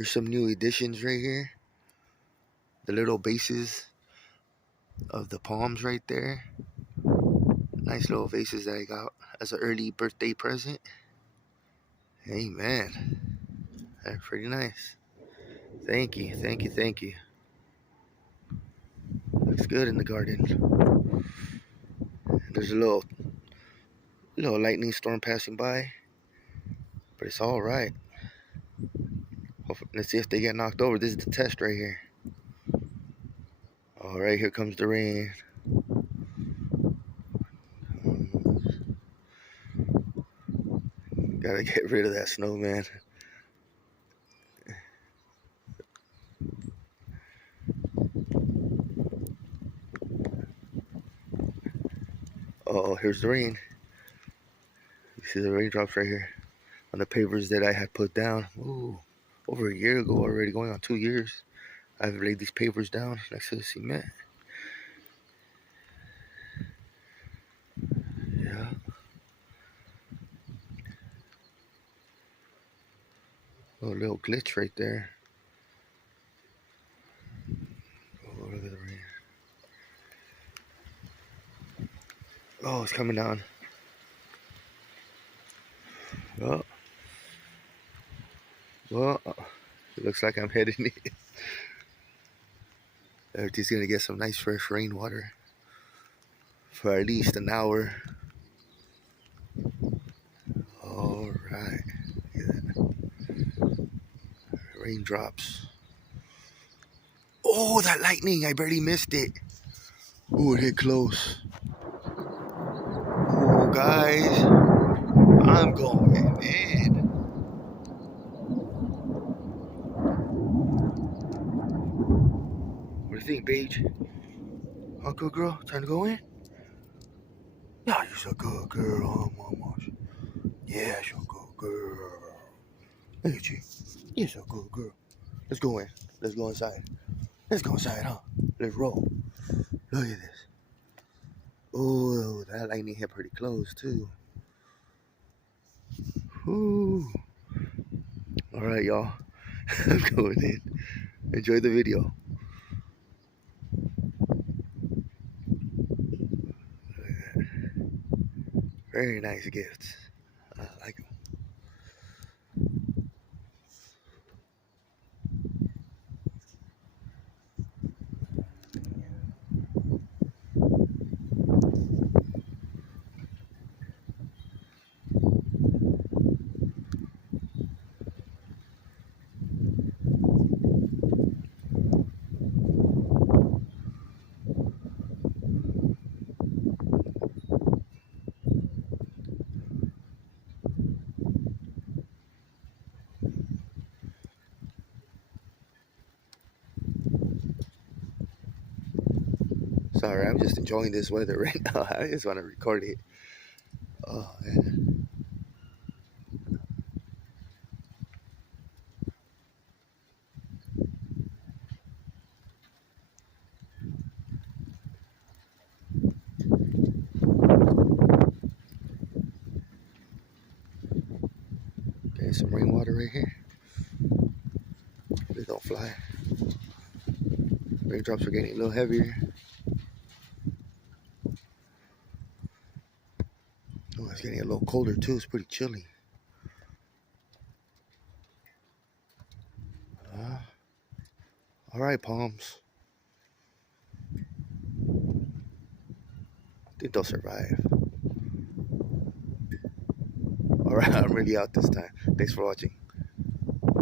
Here's some new additions right here. The little bases of the palms right there. Nice little vases that I got as an early birthday present. Hey man, that's pretty nice. Thank you, thank you, thank you. Looks good in the garden. There's a little lightning storm passing by, but it's all right. Let's see if they get knocked over. This is the test right here. All right, here comes the rain. Gotta get rid of that snow, man. Oh, here's the rain. You see the raindrops right here on the pavers that I had put down. Ooh, over a year ago already, going on 2 years. I've laid these pavers down next to the cement. Yeah. Oh, little glitch right there. Oh, look at the rain. Oh, it's coming down. Oh. Well, it looks like I'm heading in. Everything's gonna get some nice fresh rainwater for at least an hour. All right. Raindrops. Oh, that lightning! I barely missed it. Oh, it hit close. Oh, guys, I'm going in. What do you think, Paige? Huh, good girl? Time to go in? Yeah, you're so good girl, huh, mama? Yeah, you're a good girl. Look at you. You're so good girl. Let's go in. Let's go inside. Let's go inside, huh? Let's roll. Look at this. Oh, that lightning hit pretty close, too. Ooh. All right, y'all. I'm going in. Enjoy the video. Very nice gifts. I like them. Sorry, I'm just enjoying this weather right now. I just want to record it. Oh, man. Okay, some rainwater right here. They don't fly. Raindrops are getting a little heavier. Oh, it's getting a little colder too. It's pretty chilly. All right, palms. I think they'll survive. All right, I'm really out this time. Thanks for watching.